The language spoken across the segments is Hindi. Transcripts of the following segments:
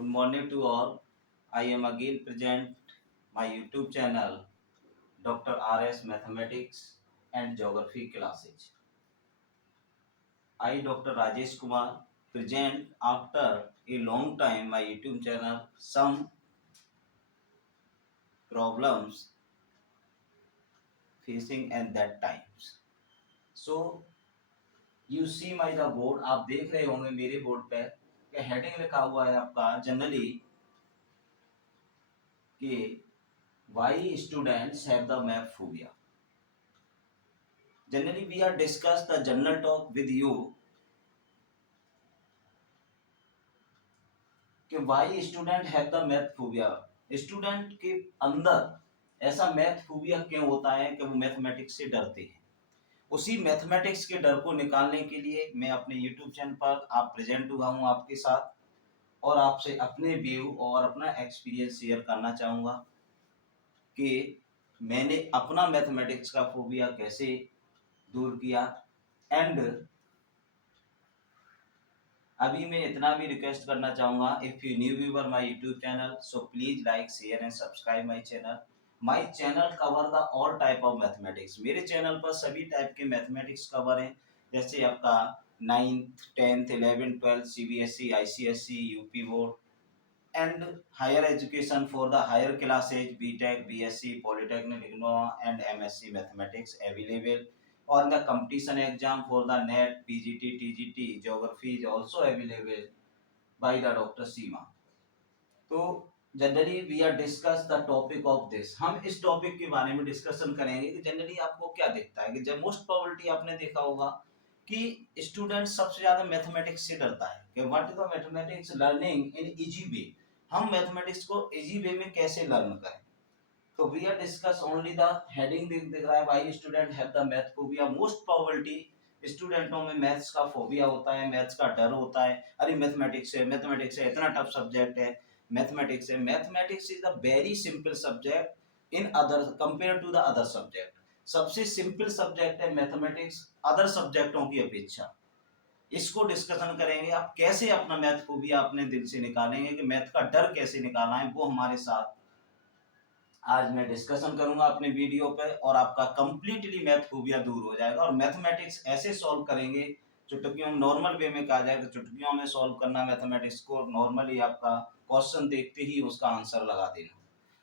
Good morning to all. I am again present my YouTube channel Dr. RS Mathematics and Geography classes. I Dr. Rajesh Kumar present after a long time my YouTube channel some problems facing at that times. So you see my the board, आप देख रहे होंगे मेरे बोर्ड पर कि हेडिंग लिखा हुआ है आपका जनरली कि why students have the math phobia. Generally, we are discuss the general talk with you कि why student have the math phobia. Student के अंदर ऐसा मैथ फोबिया क्यों होता है कि वो मैथमेटिक्स से डरते हैं। उसी मैथमेटिक्स के डर को निकालने के लिए मैं अपने यूट्यूब चैनल पर आप प्रेजेंट हुआ हूँ आपके साथ और आपसे अपने व्यू और अपना एक्सपीरियंस शेयर करना चाहूँगा कि मैंने अपना मैथमेटिक्स का फोबिया कैसे दूर किया। एंड अभी मैं इतना भी रिक्वेस्ट करना चाहूँगा, if you new viewer my YouTube channel so please like share and subscribe my channel. My channel cover the all type of mathematics. मेरे चैनल पर सभी टाइप के मैथमेटिक्स कवर हैं, जैसे आपका 9th 10th 11th 12th CBSE ICSE UP board and higher education for the higher classes BTech BSc Polytechnic Diploma and MSc mathematics available. or the competition exam for the NET, PGT, TGT, geography is also available by the Dr. Seema. तो generally we are discuss the topic of this. हम इस टॉपिक के बारे में डिस्कशन करेंगे कि जनरली आपको क्या दिखता है कि जब मोस्ट प्रोबेबिलिटी आपने देखा होगा कि स्टूडेंट सबसे ज्यादा मैथमेटिक्स से डरता है कि what is the mathematics learning in easy way. हम मैथमेटिक्स को इजी वे में कैसे लर्न करें। तो we are discuss only the heading दिख रहा है भाई student have the math phobia. Most probability स्टूडेंटों में मैथ्स का फोबिया होता है, मैथ्स का डर होता है। अरे मैथमेटिक्स है इतना टफ सब्जेक्ट है। Mathematics is the very simple subject in other compare to the other subject. सबसे सिंपल सब्जेक्ट है मैथमेटिक्स अदर सब्जेक्टों की अपेक्षा। इसको डिस्कशन करेंगे आप कैसे अपना मैथ फोबिया अपने दिल से निकालेंगे कि मैथ का डर कैसे निकालना है, वो हमारे साथ आज मैं डिस्कशन करूंगा अपने वीडियो पे और आपका कंप्लीटली मैथ फोबिया दूर हो जाएगा। और मैथमेटिक्स ऐसे सॉल्व करेंगे चुटकियों नॉर्मल वे में कहा जाए तो चुटकियों में सॉल्व करना मैथमेटिक्स को। नॉर्मली आपका क्वेश्चन देखते ही उसका आंसर लगा देना।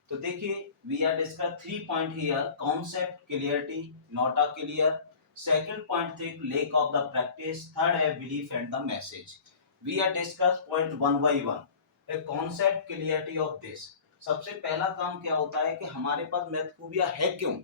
तो देखिए we are discuss 3 point here. Concept clarity not a clear. Second point the lack of the practice. Third है belief and the message. We are discuss point one by one. A concept clarity of this. सबसे पहला काम क्या होता है कि हमारे पास मैथ फोबिया है क्यों।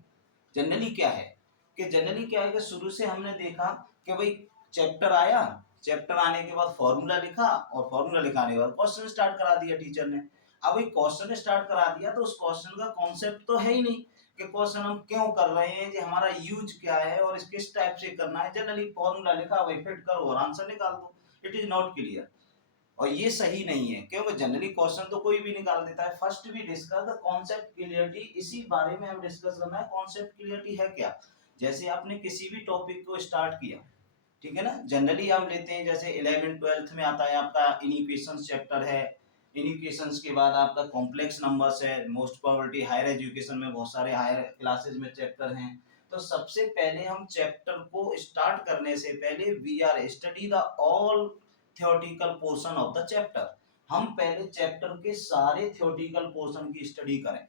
जनरली क्या है कि शुरू से हमने देखा कि भाई चैप्टर आया, चैप्टर आने के बाद फॉर्मूला लिखा और फॉर्मूला लिखाने के बाद क्वेश्चन स्टार्ट करा दिया टीचर ने। अब भाई क्वेश्चन स्टार्ट करा दिया तो उस क्वेश्चन का कॉन्सेप्ट तो है ही नहीं कि क्वेश्चन हम क्यों कर रहे हैं, कि हमारा यूज क्या है और इस किस टाइप से करना है। जनरली फॉर्मूला लिखा भाई फिट करो और आंसर निकाल दो। इट इज नॉट क्लियर और ये सही नहीं है क्योंकि जनरली क्वेश्चन तो कोई भी निकाल देता है। फर्स्ट भी डिस्कस द कॉन्सेप्ट क्लियरिटी। इसी बारे में हम डिस्कस करना है कॉन्सेप्ट क्लियरिटी है क्या। जैसे आपने किसी भी टॉपिक को स्टार्ट किया, ठीक है ना, जनरली हम लेते हैं जैसे 11th 12th में आता है आपका इनिक्वेशंस चैप्टर है। इनिक्वेशंस के बाद आपका कॉम्प्लेक्स नंबर्स है। मोस्ट प्रोबेबिलिटी हायर एजुकेशन में बहुत सारे हायर क्लासेस में चैप्टर हैं। तो सबसे पहले हम चैप्टर को स्टार्ट करने से पहले we are study the all theoretical portion of the chapter. हम पहले चैप्टर के सारे थ्योरेटिकल पोर्शन की स्टडी करें,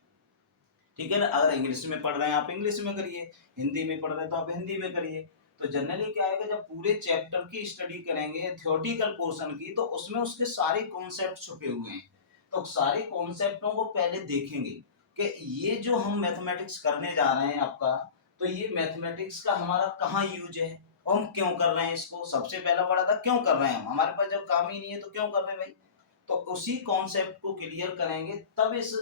ठीक है ना। अगर इंग्लिश में पढ़ रहे हैं आप इंग्लिश में करिए, हिंदी में पढ़ रहे हैं तो आप हिंदी में करिए। तो जनरली क्या है कि जब पूरे चैप्टर की स्टडी करेंगे थ्योरेटिकल पोर्शन की, तो उसमें उसके सारे कॉन्सेप्ट छुपे हुए हैं। तो सारे कॉन्सेप्टों को पहले देखेंगे कि ये जो हम मैथमेटिक्स करने जा रहे हैं आपका, तो ये मैथमेटिक्स का हमारा कहाँ यूज है और हम क्यों कर रहे हैं इसको। सबसे पहला पढ़ा था क्यों कर रहे हैं हम, हमारे पास जब काम ही नहीं है तो क्यों कर रहे हैं भाई। तो उसी कॉन्सेप्ट को क्लियर करेंगे तब इस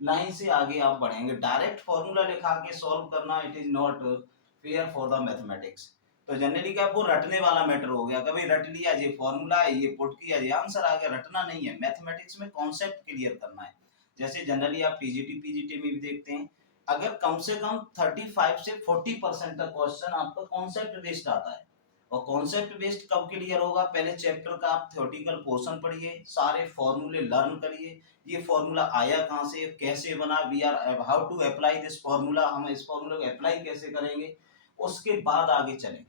लाइन से आगे आप बढ़ेंगे। डायरेक्ट फॉर्मूला लिखा के सॉल्व करना it is not fair for the mathematics. तो जनरली क्या वो रटने वाला मैटर हो गया, कभी रट लिया ये फॉर्मूला है, ये पुट किया ये आंसर आ गया। रटना नहीं है, मैथमेटिक्स में कॉन्सेप्ट क्लियर करना है। जैसे जनरली आप पीजीटी में भी देखते हैं, अगर कम से कम 35 से 40% तक क्वेश्चन आपका कॉन्सेप्ट बेस्ड आता है और कॉन्सेप्ट बेस्ड कब क्लियर होगा, पहले चैप्टर का आप थ्योरेटिकल पोर्शन पढ़िए, सारे फॉर्मूले लर्न करिए, ये फॉर्मूला आया कहाँ से, कैसे बना, we are how to apply this formula, हम इस फॉर्मूला को अप्लाई कैसे करेंगे, उसके बाद आगे चलेंगे।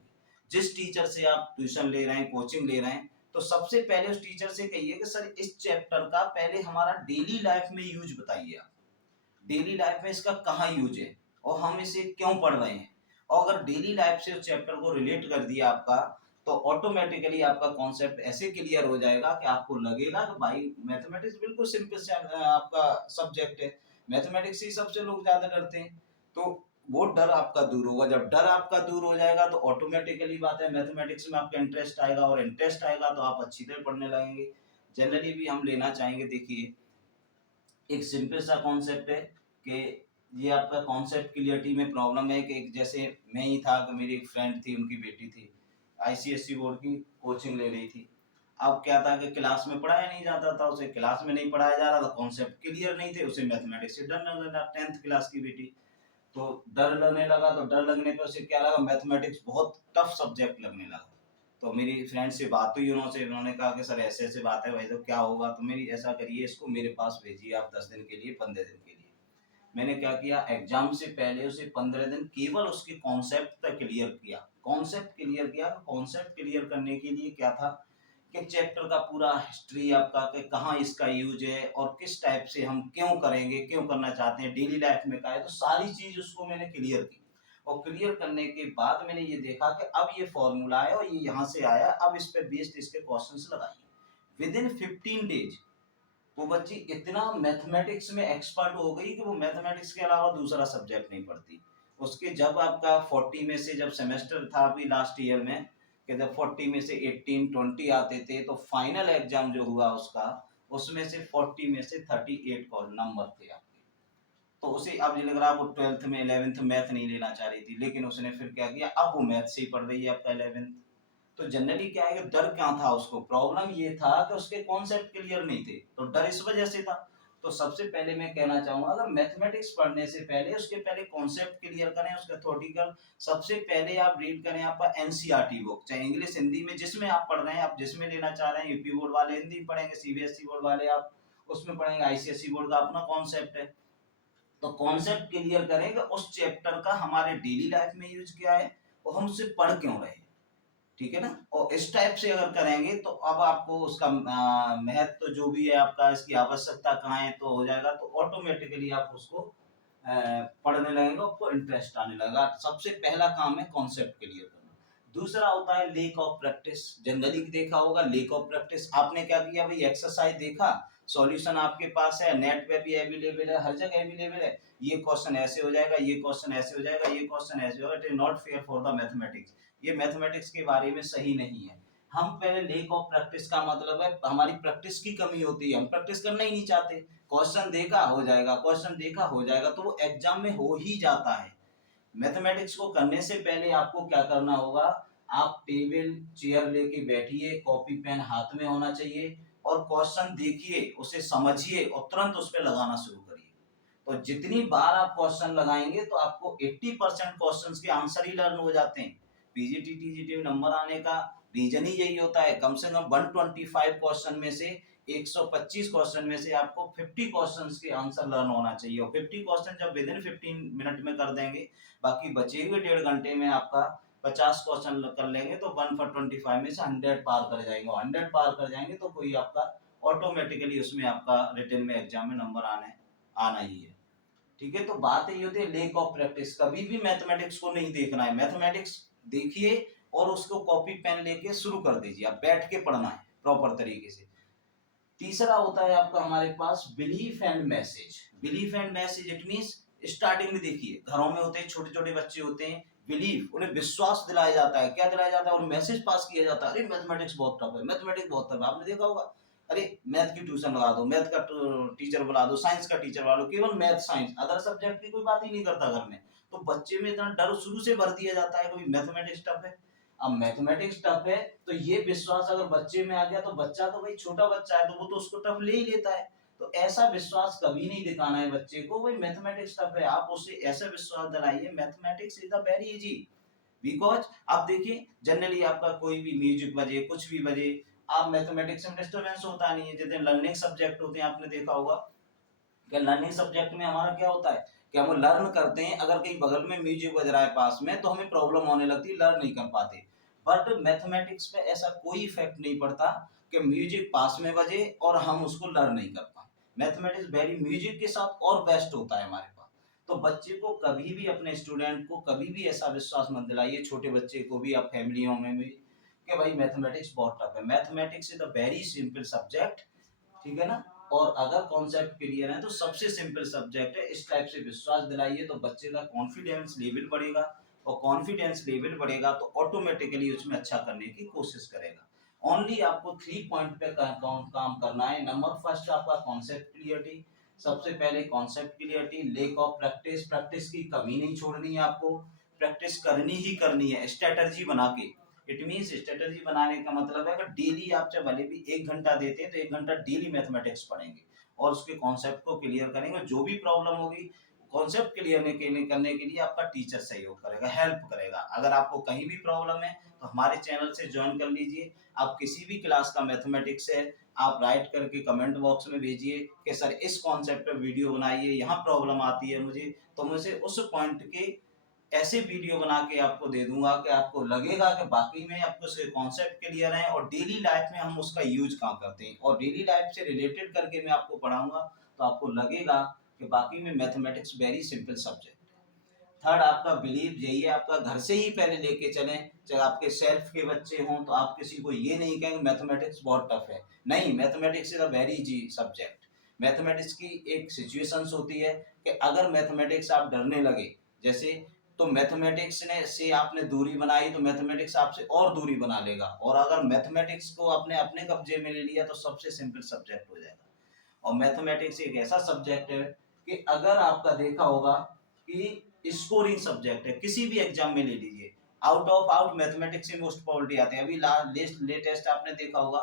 जिस टीचर से आप ट्यूशन ले रहे हैं, कोचिंग ले रहे हैं, तो सबसे पहले उस टीचर से कहिए कि सर इस चैप्टर का पहले हमारा डेली लाइफ में यूज बताइए, आप डेली लाइफ में इसका कहाँ यूज है और हम इसे क्यों पढ़ रहे हैं। और अगर डेली लाइफ से उस चैप्टर को रिलेट कर दिया आपका, तो ऑटोमेटिकली आपका कॉन्सेप्ट ऐसे क्लियर हो जाएगा कि आपको लगेगा कि भाई मैथमेटिक्स बिल्कुल सिंपल से आपका सब्जेक्ट है, मैथमेटिक्स ही सबसे लोग ज्यादा डरते हैं। तो वो डर आपका दूर होगा, जब डर आपका दूर हो जाएगा तो ऑटोमेटिकली बात है मैथमेटिक्स में आपका इंटरेस्ट आएगा, और इंटरेस्ट आएगा तो आप अच्छी तरह पढ़ने लगेंगे। जनरली भी हम लेना चाहेंगे, देखिए एक सिंपल सा कॉन्सेप्ट है कि ये आपका कॉन्सेप्ट क्लियरिटी में प्रॉब्लम है कि जैसे मैं ही था कि मेरी एक फ्रेंड थी, उनकी बेटी थी आईसीएसई बोर्ड की कोचिंग ले रही थी। अब क्या था कि क्लास में पढ़ाया नहीं जाता था, उसे क्लास में नहीं पढ़ाया जा रहा था, कॉन्सेप्ट क्लियर नहीं थे, उसे मैथमेटिक्स से डर लगने लगा, 10th क्लास की बेटी। तो डर लगने लगा, तो डर लगने पे उसे क्या लगा, मैथमेटिक्स बहुत टफ सब्जेक्ट लगने लगा। तो मेरी फ्रेंड से बात हुई उन्होंने, उन्होंने कहा कि सर ऐसे ऐसे बात है भाई, तो क्या होगा, तो मेरी ऐसा करिए इसको मेरे पास भेजिए आप 10 दिन के लिए, 15 दिन के लिए। मैंने क्या किया, एग्जाम से पहले उसे 15 दिन केवल उसके कॉन्सेप्ट तक क्लियर किया, कॉन्सेप्ट क्लियर किया। कॉन्सेप्ट क्लियर करने के लिए क्या था कि चैप्टर का पूरा हिस्ट्री आपका, कि कहाँ इसका यूज है और किस टाइप से हम क्यों करेंगे, क्यों करना चाहते हैं, डेली लाइफ में का है, तो सारी चीज उसको मैंने क्लियर की। और क्लियर करने के बाद मैंने ये देखा कि अब ये फॉर्मूला है और ये यहाँ से आया, अब इस पे बेस्ड इसके क्वेश्चंस लगाइए। विद इन 15 डेज वो बच्ची इतना मैथमेटिक्स में एक्सपर्ट हो गई कि वो मैथमेटिक्स के अलावा दूसरा सब्जेक्ट नहीं पढ़ती। उसके जब आपका 40 में से, जब सेमेस्टर था अभी लास्ट ईयर में, कि जब 40 में से 18-20 आते थे, तो फाइनल एग्जाम जो हुआ उसका, उसमें से 40 में से 38 नंबर थे आपके। तो उसे अब ये लग रहा है वो 12th में 11th मैथ नहीं लेना चाह रही थी, लेकिन उसने फिर क्या किया, अब वो मैथ से ही पढ़ रही है आपका 11th। तो जनरली क्या है कि डर क्या था उसको, प्रॉब्लम ये था कि उसके कॉन्सेप्ट क्लियर नहीं थे, तो डर इस वजह से था। तो सबसे पहले मैं कहना चाहूंगा, अगर मैथमेटिक्स पढ़ने से पहले उसके पहले कॉन्सेप्ट क्लियर करें, उसका थ्योरेटिकल सबसे पहले आप रीड करें आपका एनसीईआरटी बुक, चाहे इंग्लिश हिंदी में जिसमें आप पढ़ रहे हैं, आप जिसमें लेना चाह रहे हैं, यूपी बोर्ड वाले हिंदी में पढ़ेंगे, सीबीएसई बोर्ड वाले आप उसमें पढ़ेंगे, आईसीएसई बोर्ड का अपना कॉन्सेप्ट है। तो कॉन्सेप्ट क्लियर करें कि उस चैप्टर का हमारे डेली लाइफ में यूज क्या है और हम उसे पढ़ क्यों रहे हैं, ठीक है ना। और इस टाइप से अगर करेंगे तो अब आपको उसका महत्व जो भी है आपका, इसकी आवश्यकता कहाँ है, तो हो जाएगा, तो ऑटोमेटिकली आप उसको पढ़ने लगेंगे, आपको इंटरेस्ट आने लगेगा। सबसे पहला काम है कॉन्सेप्ट क्लियर करना। दूसरा होता है लेक ऑफ प्रैक्टिस, जनरली देखा होगा लेक ऑफ प्रैक्टिस। आपने क्या किया भाई, एक्सरसाइज देखा, सॉल्यूशन आपके पास है, नेट पे भी अवेलेबल है, हर जगह अवेलेबल है, ये क्वेश्चन ऐसे हो जाएगा, ये क्वेश्चन ऐसे हो जाएगा, ये क्वेश्चन ऐसे होगा, it is not fair for the mathematics, ये मैथमेटिक्स के बारे में सही नहीं है। हम पहले लेक ऑफ प्रैक्टिस का मतलब है हमारी प्रैक्टिस की कमी होती है, हम प्रैक्टिस करना ही नहीं चाहते, क्वेश्चन देखा हो जाएगा, क्वेश्चन देखा हो जाएगा, तो वो एग्जाम में हो ही जाता है। मैथमेटिक्स को करने से पहले आपको क्या करना होगा, आप टेबल चेयर लेके बैठिए, कॉपी पेन हाथ में होना चाहिए, और क्वेश्चन देखिए, उसे समझिए और तुरंत उस पर लगाना शुरू करिए। तो जितनी बार आप क्वेश्चन लगाएंगे तो आपको 80% क्वेश्चंस के आंसर ही लर्न हो जाते हैं। पीजीटी टीजीटी में नंबर आने का रीजन ही यही होता है, कम से कम 125 क्वेश्चन में से 125 क्वेश्चन में से आपको 50 क्वेश्चंस के आंसर लर्न होना चाहिए, और 50 क्वेश्चन जब विद इन 15 मिनट में कर देंगे, बाकी बचे हुए 1.5 घंटे में आपका 50 क्वेश्चन कर लेंगे, तो 1/25 में से 100 पार कर जाएंगे, 100 पार कर जाएंगे तो कोई आपका ऑटोमेटिकली उसमें आपका रिटर्न में एग्जाम में नंबर आना ही है। ठीक है, तो बात ये होती है लेक ऑफ प्रैक्टिस। कभी भी मैथमेटिक्स को नहीं देखना है, मैथमेटिक्स देखिए और उसको कॉपी पेन लेके शुरू कर दीजिए, आप बैठ के पढ़ना है प्रॉपर तरीके से। तीसरा होता है आपका हमारे पास belief and message. Belief and message it means, starting में देखिए घरों में होते हैं, छोटे छोटे बच्चे होते हैं, बिलीफ, उन्हें विश्वास दिलाया जाता है, क्या दिलाया जाता है, और मैसेज पास किया जाता है, अरे मैथमेटिक्स बहुत टफ है, मैथमेटिक्स बहुत टफ है, आपने देखा होगा, अरे मैथ की ट्यूशन लगा दो, मैथ का टीचर बुला दो, साइंस का टीचर बुला लो, केवल मैथ साइंस, अदर सब्जेक्ट की कोई बात ही नहीं करता घर में। तो बच्चे में इतना डर शुरू से भर दिया जाता है कि मैथमेटिक्स टफ है। अब मैथमेटिक्स टफ है तो ये विश्वास अगर बच्चे में आ गया, तो बच्चा तो भाई छोटा बच्चा है, तो वो तो उसको टफ ले ही लेता है। तो ऐसा विश्वास कभी नहीं दिखाना है बच्चे को, भाई मैथमेटिक्स टफ है, आप उसे ऐसा विश्वास दिलाइए mathematics is a very easy, because आप देखिए जनरली आपका कोई भी म्यूजिक बजे कुछ भी बजे, आप मैथमेटिक्स में डिस्टर्बेंस होता नहीं है। जितने लर्निंग सब्जेक्ट होते हैं आपने देखा होगा कि लर्निंग सब्जेक्ट में हमारा क्या होता है कि हम लर्न करते हैं, अगर कहीं बगल में म्यूजिक बज रहा है पास में तो हमें प्रॉब्लम होने लगती है, लर्न नहीं कर पाते। बट मैथमेटिक्स में ऐसा कोई इफेक्ट नहीं पड़ता कि म्यूजिक पास में बजे और हम उसको लर्न नहीं कर पाए। मैथमेटिक्स वेरी म्यूजिक के साथ और बेस्ट होता है हमारे पास। तो बच्चे को कभी भी, अपने स्टूडेंट को कभी भी ऐसा विश्वास मत दिलाइए, छोटे बच्चे को भी, आप फैमिलियों में भी, कि भाई मैथमेटिक्स बहुत टफ है। Mathematics is a very simple subject, ठीक है ना। और अगर कॉन्सेप्ट क्लियर है तो सबसे सिंपल सब्जेक्ट है। इस टाइप से विश्वास दिलाइए तो बच्चे का कॉन्फिडेंस लेवल बढ़ेगा, और कॉन्फिडेंस लेवल बढ़ेगा तो ऑटोमेटिकली उसमें अच्छा करने की कोशिश करेगा। ओनली आपको 3 पॉइंट पे काम करना है। नंबर फर्स्ट आपका कॉन्सेप्ट क्लियरिटी, सबसे पहले concept clarity. Lake of practice, practice की कमी नहीं छोड़नी है आपको, प्रैक्टिस करनी ही करनी है स्ट्रेटजी बना के। इट मीन्स स्ट्रेटजी बनाने का मतलब है कि डेली आप चाहे भले भी 1 घंटा देते हैं तो 1 घंटा डेली मैथमेटिक्स पढ़ेंगे और उसके कॉन्सेप्ट को क्लियर करेंगे। जो भी प्रॉब्लम होगी कॉन्सेप्ट क्लियर करने के लिए आपका टीचर सहयोग करेगा, हेल्प करेगा। अगर आपको कहीं भी प्रॉब्लम है तो हमारे चैनल से ज्वाइन कर लीजिए। आप किसी भी क्लास का मैथमेटिक्स है, आप राइट करके कमेंट बॉक्स में भेजिए कि सर इस कॉन्सेप्ट पे वीडियो बनाइए, यहाँ प्रॉब्लम आती है मुझे, तो मुझे उस पॉइंट के ऐसे वीडियो बना के आपको दे दूंगा कि आपको लगेगा कि बाकी में आपको उसके कॉन्सेप्ट क्लियर है और डेली लाइफ में हम उसका यूज कहाँ करते हैं, और डेली लाइफ से रिलेटेड करके मैं आपको पढ़ाऊंगा तो आपको लगेगा कि बाकी में mathematics very simple subject. Third आपका बिलीव, यही है आपका, घर से ही पहले लेके चलें। चाहे आपके सेल्फ के बच्चे हों तो आप किसी को ये नहीं कहेंगे मैथमेटिक्स बहुत टफ है, नहीं, mathematics is a very easy subject. Mathematics की एक सिचुएशंस होती है कि अगर मैथमेटिक्स आप डरने लगे जैसे, तो मैथमेटिक्स ने से आपने दूरी बनाई तो मैथमेटिक्स आपसे और दूरी बना लेगा, और अगर मैथमेटिक्स को आपने अपने कब्जे में ले लिया तो सबसे सिंपल सब्जेक्ट हो जाएगा। और मैथमेटिक्स एक ऐसा सब्जेक्ट है कि अगर आपका देखा होगा कि स्कोरिंग सब्जेक्ट है, किसी भी एग्जाम में ले लीजिए, आउट ऑफ आउट मैथमेटिक्स में मोस्ट प्रोबेबिलिटी आते हैं। अभी लेटेस्ट आपने देखा होगा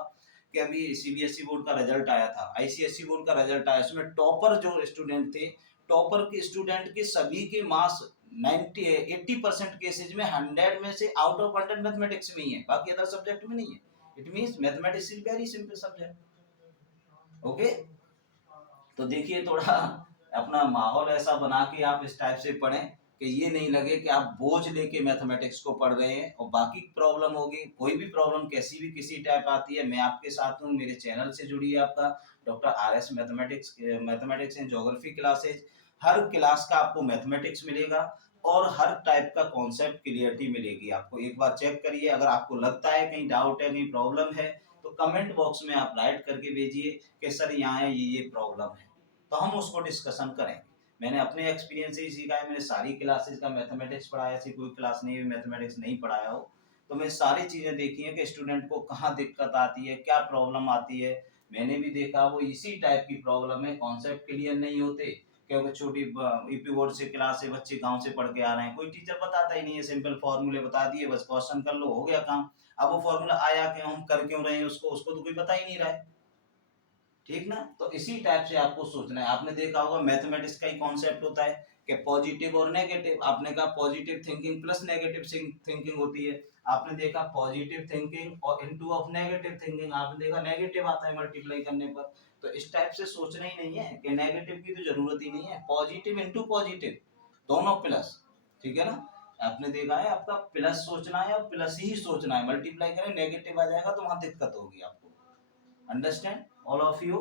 कि अभी सीबीएसई बोर्ड का रिजल्ट आया था, आईसीएसई बोर्ड का रिजल्ट आया, उसमें टॉपर जो स्टूडेंट थे, टॉपर के स्टूडेंट के सभी के मार्क्स 90 80% केसेज में 100 में से आउट ऑफ 100 मैथमेटिक्स में ही है, बाकी अदर सब्जेक्ट में नहीं है। It means mathematics is very simple subject. Okay, तो देखिए थोड़ा अपना माहौल ऐसा बना के आप इस टाइप से पढ़ें कि ये नहीं लगे कि आप बोझ लेके मैथमेटिक्स को पढ़ रहे हैं। और बाकी प्रॉब्लम होगी, कोई भी प्रॉब्लम कैसी भी किसी टाइप आती है, मैं आपके साथ हूँ। मेरे चैनल से जुड़िए, आपका doctor R S mathematics, mathematics and geography classes. Her class का आपको मैथमेटिक्स मिलेगा और हर टाइप का कॉन्सेप्ट क्लियरिटी मिलेगी आपको। एक बार चेक करिए, अगर आपको लगता है कहीं डाउट है, कहीं प्रॉब्लम है, तो कमेंट बॉक्स में आप राइट करके भेजिए कि सर यहाँ ये प्रॉब्लम है, तो हम उसको डिस्कशन करेंगे। मैंने अपने एक्सपीरियंस से ही सीखा है, मैंने सारी क्लासेस का मैथमेटिक्स पढ़ाया, ऐसी कोई क्लास नहीं है मैथमेटिक्स नहीं पढ़ाया हो। तो मैं सारी चीज़ें देखी हैं कि स्टूडेंट को कहाँ दिक्कत आती है, क्या प्रॉब्लम आती है। मैंने भी देखा वो इसी टाइप की प्रॉब्लम है, कॉन्सेप्ट क्लियर नहीं होते, क्योंकि छोटी यूपी बोर्ड से क्लास से बच्चे गांव से पढ़ के आ रहे हैं, कोई टीचर बताता ही नहीं है, सिंपल फॉर्मूले बता दिए, बस क्वेश्चन कर लो हो गया काम। अब वो फॉर्मूला आया क्यों, हम कर क्यों रहे हैं उसको, उसको तो कोई बता ही नहीं रहा है। ठीक ना, तो इसी टाइप से आपको सोचना है। आपने देखा होगा मैथमेटिक्स का ही कॉन्सेप्ट होता है कि पॉजिटिव और नेगेटिव, आपने कहा positive thinking plus negative thinking होती है। आपने देखा पॉजिटिव थिंकिंग और इनटू ऑफ नेगेटिव थिंकिंग, आपने देखा नेगेटिव आता है मल्टीप्लाई करने पर। तो इस टाइप से सोचना ही नहीं है कि नेगेटिव की तो जरूरत ही नहीं है, पॉजिटिव इनटू पॉजिटिव दोनों प्लस। ठीक है ना, आपने देखा है आपका प्लस सोचना है और प्लस ही सोचना है, मल्टीप्लाई करें नेगेटिव आ जाएगा तो वहां दिक्कत होगी आपको। Understand all of you.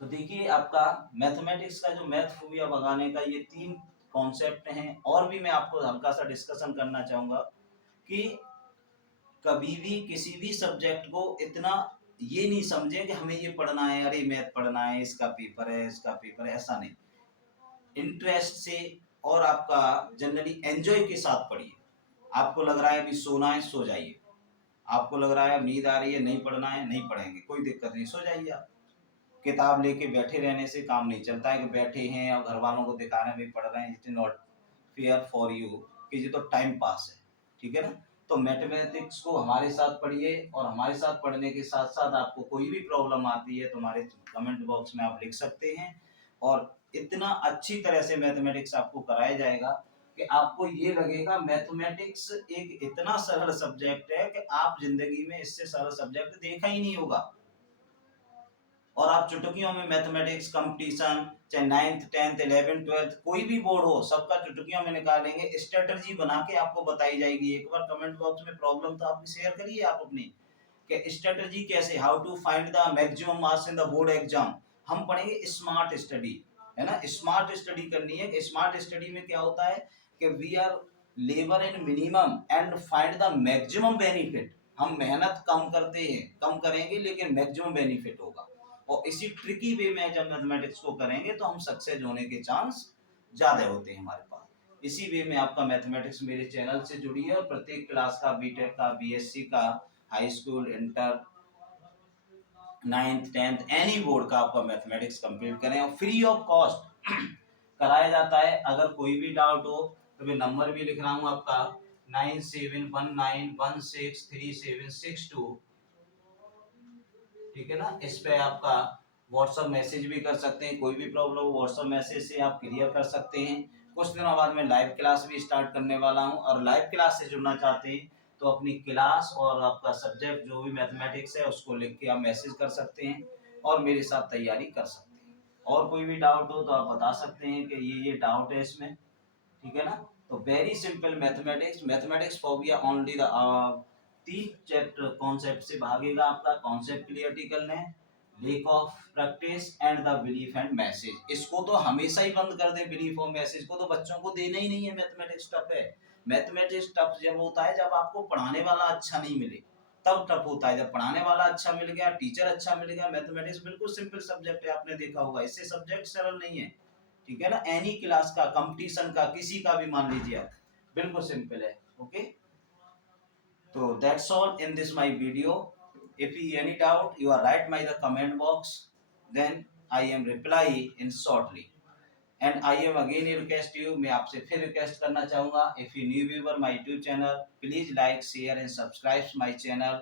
तो देखिए आपका मैथमेटिक्स का जो मैथ फूबिया भगाने का ये 3 कॉन्सेप्ट हैं, और भी मैं आपको हल्का सा डिस्कशन करना चाहूंगा कि कभी भी किसी भी सब्जेक्ट को इतना ये नहीं समझे कि हमें ये पढ़ना है, अरे मैथ पढ़ना है, इसका पेपर है, इसका पेपर है, ऐसा नहीं। इंटरेस्ट से और आपका जनरली एंजॉय के साथ पढ़िए। आपको लग रहा है अभी सोना है, सो जाइए। आपको लग रहा है अब नींद आ रही है, नहीं पढ़ना है, नहीं पढ़ेंगे, कोई दिक्कत नहीं, सो जाइए आप। किताब लेके बैठे रहने से काम नहीं चलता है कि बैठे हैं और घर वालों को दिखा रहे हैं भाई पढ़ रहे हैं, it is not fair for you, कि ये तो टाइम पास है। ठीक है ना, तो मैथमेटिक्स को हमारे साथ पढ़िए, और हमारे साथ पढ़ने के साथ साथ आपको कोई भी प्रॉब्लम आती है तो हमारे कमेंट बॉक्स में आप लिख सकते हैं। और इतना अच्छी तरह से मैथमेटिक्स आपको कराया जाएगा कि आपको ये लगेगा मैथमेटिक्स एक इतना सरल सब्जेक्ट है कि आप जिंदगी में इससे सरल सब्जेक्ट देखा ही नहीं होगा। और आप चुटकियों में मैथमेटिक्स कंपटीशन, चाहे 9th 10th 11th 12th कोई भी बोर्ड हो, सबका चुटकियों में निकालेंगे, स्ट्रेटजी बना के आपको बताई जाएगी। एक बार कमेंट बॉक्स में प्रॉब्लम तो आप शेयर करिए आप अपनी, कि स्ट्रेटजी कैसे, how to find the maximum marks in the board exam. हम पढ़ेंगे स्मार्ट स्टडी, है ना, स्मार्ट स्टडी करनी है। स्मार्ट स्टडी में क्या होता है कि we are labour in minimum and find the maximum benefit. हम मेहनत कम करते हैं, कम करेंगे लेकिन मैक्सिमम बेनिफिट होगा। और इसी ट्रिकी वे में जब मैथमेटिक्स को करेंगे तो हम सक्सेस होने के चांस ज्यादा होते हैं हमारे पास। इसी वे में आपका मैथमेटिक्स मेरे चैनल से जुड़ी है, और प्रत्येक क्लास का, बीटेक का, बीएससी का, high school, inter, 9th 10th any board का आपका मैथमेटिक्स कंप्लीट करें, और फ्री ऑफ कॉस्ट कराया जाता है। अगर कोई भी डाउट हो तो मैं नंबर भी लिख रहा हूँ आपका 9719163762, ठीक है ना। इस पे आपका व्हाट्सएप मैसेज भी कर सकते हैं, कोई भी प्रॉब्लम हो व्हाट्सएप मैसेज से आप क्लियर कर सकते हैं। कुछ दिनों बाद मैं लाइव क्लास भी स्टार्ट करने वाला हूं, और लाइव क्लास से जुड़ना चाहते हैं तो अपनी क्लास और आपका सब्जेक्ट जो भी मैथमेटिक्स है उसको लिख के आप मैसेज कर सकते हैं और मेरे साथ तैयारी कर सकते हैं। और कोई भी डाउट हो तो आप बता सकते हैं कि ये डाउट है इसमें, ठीक है ना। तो very simple mathematics, mathematics phobia only the 3 chapter concept से भागेगा आपका। कॉन्सेप्ट क्लियरिटी कर लें, lake of practice and the belief and message. इसको तो हमेशा ही बंद कर दे, बिलीफ और मैसेज को तो बच्चों को देना ही नहीं है। मैथमेटिक्स टफ है। मैथमेटिक्स टफ जब होता है जब आपको पढ़ाने वाला अच्छा नहीं मिले, तब टफ होता है। जब पढ़ाने वाला अच्छा मिल गया, टीचर अच्छा मिल गया, मैथमेटिक्स बिल्कुल सिंपल सब्जेक्ट है, आपने देखा होगा, इससे सब्जेक्ट सरल नहीं है, ठीक है ना। एनी क्लास का, कंपटीशन का, किसी का भी मान लीजिए आप, बिल्कुल सिंपल है। ओके, तो that's all in this my video. If you any doubt, you are write my the comment box. Then I am reply in shortly. And I am again request you. मैं आपसे फिर रिक्वेस्ट करना चाहूँगा. If you new viewer my YouTube channel, please like, share and subscribe my channel.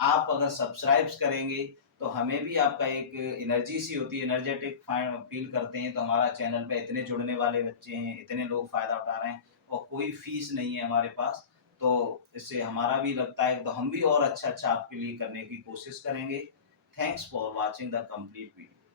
आप अगर सब्सक्राइब करेंगे तो हमें भी आपका एक एनर्जी सी होती है, एनर्जेटिक फील करते हैं। तो हमारा चैनल पे इतने जुड़ने वाले बच्चे हैं, इतने लोग फ़ायदा उठा रहे हैं और कोई फीस नहीं है हमारे पास, तो इससे हमारा भी लगता है तो हम भी और अच्छा अच्छा आपके लिए करने की कोशिश करेंगे। Thanks for watching the complete video.